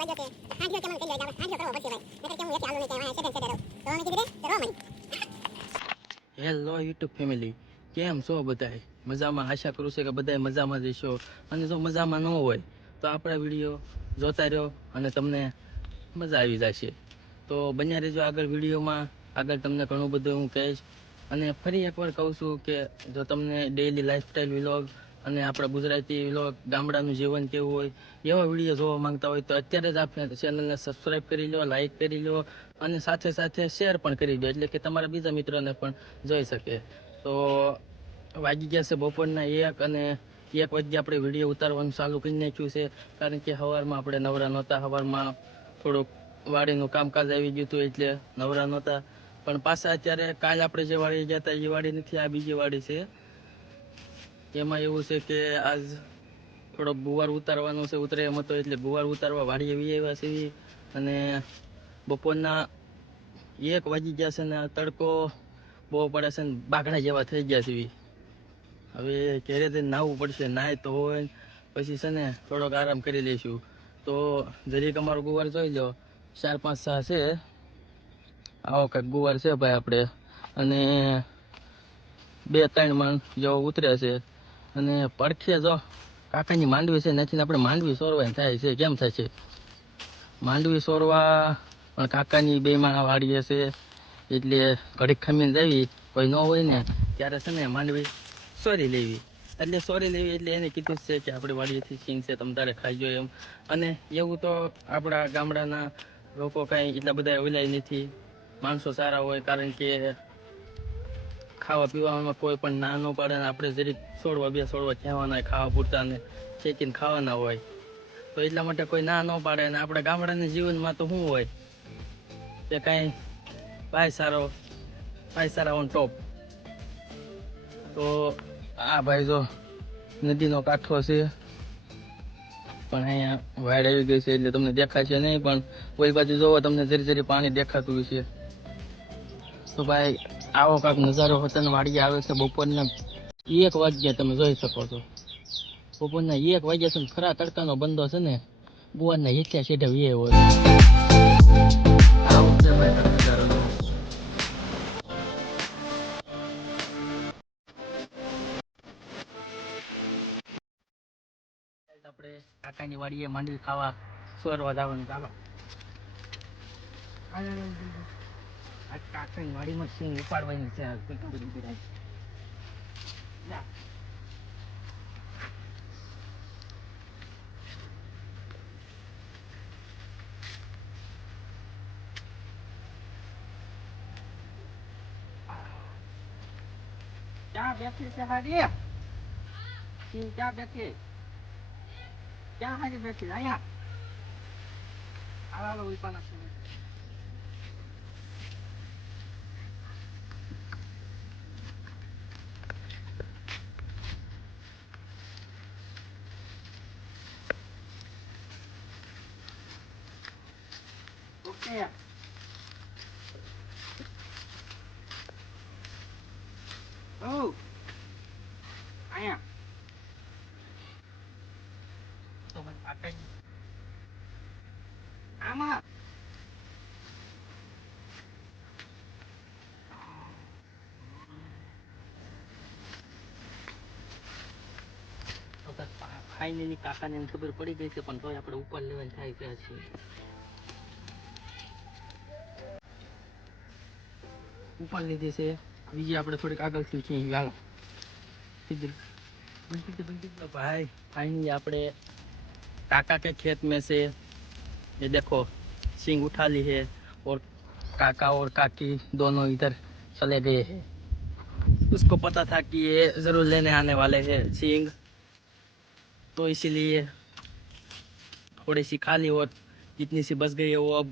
લાગ્યો કે એથી હાલો યુટ્યુબ ફેમિલી કેમ છો બધાય મજામાં આશા કરું છું કે બધાય મજામાં રહેશો અને જો મજામાં ન હોય તો આપણા વીડિયો જોતા રહ્યો અને તમને મજા આવી જશે તો બન્યા રહેજો આગળ વિડીયોમાં આગળ તમને ઘણું બધું હું કહીશ અને ફરી એકવાર કહું છું કે જો તમને ડેઈલી લાઈફસ્ટાઈલ વિલોગ અને આપણા ગુજરાતી ગામડાનું જીવન કેવું હોય, એવા વીડિયો જોવા માંગતા હોય તો અત્યારે જ આપણે ચેનલને સબસ્ક્રાઈબ કરી લો લાઇક કરી લો અને સાથે સાથે શેર પણ કરી દો, એટલે કે તમારા બીજા મિત્રોને પણ જોઈ શકે. તો વાગી ગયા છે બપોરના એક અને એક વાગે આપણે વીડિયો ઉતારવાનું ચાલુ કરી નાખ્યું છે, કારણ કે સવારમાં આપણે નવરા નહોતા સવારમાં થોડુંક વાડીનું કામકાજ આવી ગયું હતું એટલે નવરા નહોતા. પણ પાછા અત્યારે કાલ આપણે જે વાડી ગયા હતા, એ વાડી નથી, આ બીજી વાડી છે. એમાં એવું છે કે આજ થોડો ગુવાર ઉતારવાનો છે ઉતરે એમ હતો એટલે ગુવાર ઉતારવા વાળી એવી આવ્યા છે અને બપોરના એક વાગી ગયા છે ને તડકો બહુ પડે છે ને બાકડા જેવા થઈ ગયા છે હવે ઘેરે જઈને નાહવું પડશે, નાય તો હોય પછી છે ને થોડોક આરામ કરી લઈશું. તો જરીક અમારો ગુવાર જોઈ લો, ચાર પાંચ સા છે. આવો કંઈક ગુવાર છે ભાઈ આપણે. અને બે ત્રણ માણ જેવો ઉતરે છે. અને પડખે જો કાકાની માંડવી છે નથી આપણે માંડવી સોરવાની થાય છે. કેમ થાય છે? માંડવી સોરવા પણ કાકાની બે માણા વાડીએ છે, એટલે ઘડીક ખમીને જાવી કોઈ ન હોય ને, ત્યારે છે ને માંડવી સોરી લેવી. એટલે સોરી લેવી એટલે એને કીધું છે કે આપણે વાડીએથી સિંગ છે, તમ તારે ખાઈ એમ. અને એવું તો આપણા ગામડાના લોકો કાંઈ એટલા બધા ઓલાય નથી. માણસો સારા હોય, કારણ કે ખાવા પીવામાં કોઈ પણ ના ન પાડે ને આપણે જરીક છોડવા બે છોડવા હોય ખાવા પૂરતા ને શેકીને ખાવાના હોય. તો એટલા માટે કોઈ ના ન પાડે ને આપણે ગામડાના જીવનમાં તો શું હોય? કે કાંઈ ભાઈ સારો, ભાઈ સારા ઓન ટોપ તો આ ભાઈ જો નદીનો કાંઠો છે. પણ અહીંયા વાડ આવી ગઈ છે એટલે તમને દેખાશે નહીં, પણ કોઈ બાજુ જોવો તમને જરી જરી પાણી દેખાતું છે તો ભાઈ આવો કાંક નજારો હોતન વાડીએ આવે છે બપોરના એક વાગ્યા તમે જોઈ શકો છો. બપોરના એક વાગ્યા છે ખરા તડકાનો બંધો છે ને, બુવાના હેઠિયા શેઢે વીએ હોય. વાડીએ માંડવી ખાવા સ્વર વધાવવાનું ચાલો આ કાકાની વાડીમાં સિંગ ઉપાડવાની છે આ કેટલું બધું પીડાય જા. ક્યાં બેઠી છે હારી સિંગ ક્યાં બેઠી ક્યાં હારી બેઠી અહીંયા આવા ઉપાના છે ઓકે Oh. અહીંયા તો મને પાટણ આમાં ફાઇનલી કાકાને એને ખબર પડી ગઈ છે પણ તોય આપણે ઉપર લેવાની થાય છે હજી. ઉપર લીધી છે બીજી આપણે થોડીક આગળથી છીએ હાલો भाई फाइनली આપણે काका के खेत में से, ये देखो, सिंग उठा ली है और काका और काकी दोनों इधर चले गए हैं। उसको पता था कि ये ज़रूर लेने आने वाले हैं सिंग। तो इसीलिए थोड़ी सी खा ली और जितनी सी बच गई है वो अब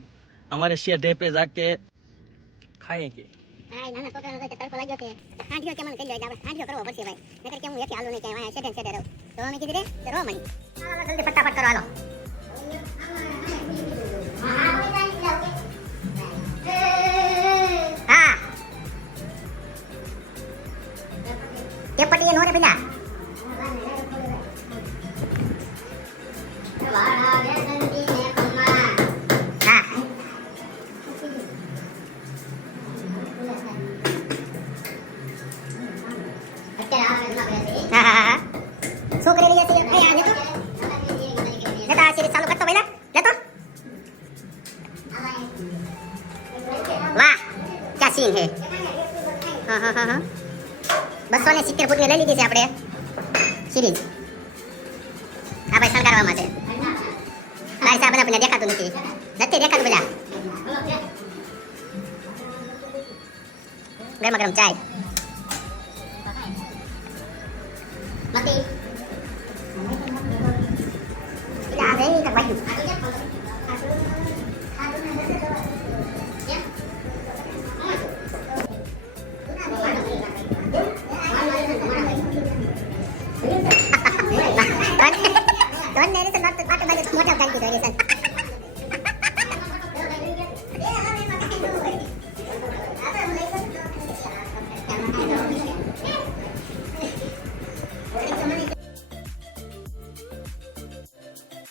हमारे शेयर डे पे जाके खाएँगे। હા નાના છોકરાનો તો તડકો લાગ્યો છે. હાંડ્યો કેમ કરી જાય હાંડ્યો કરવો પડશે ભાઈ. નકર કેમ હું એથી હાલો નહીં કે અહીંયા સેડન સેડન તો અમે કીધી રે રવા મણી હાલો જલ્દી ફટાફટ કરો, હાલો. હા. કે નો રે પેલા હા હા બસો ને સિત્તેર ફૂટની લઈ લીધી છે આપણે. સિરીઝ આ ભાઈ શણગારવામાં છે ભાઈ સાહેબ આપણને દેખાતું નથી. નથી દેખાતું બધા. ગરમા ગરમ ચાય.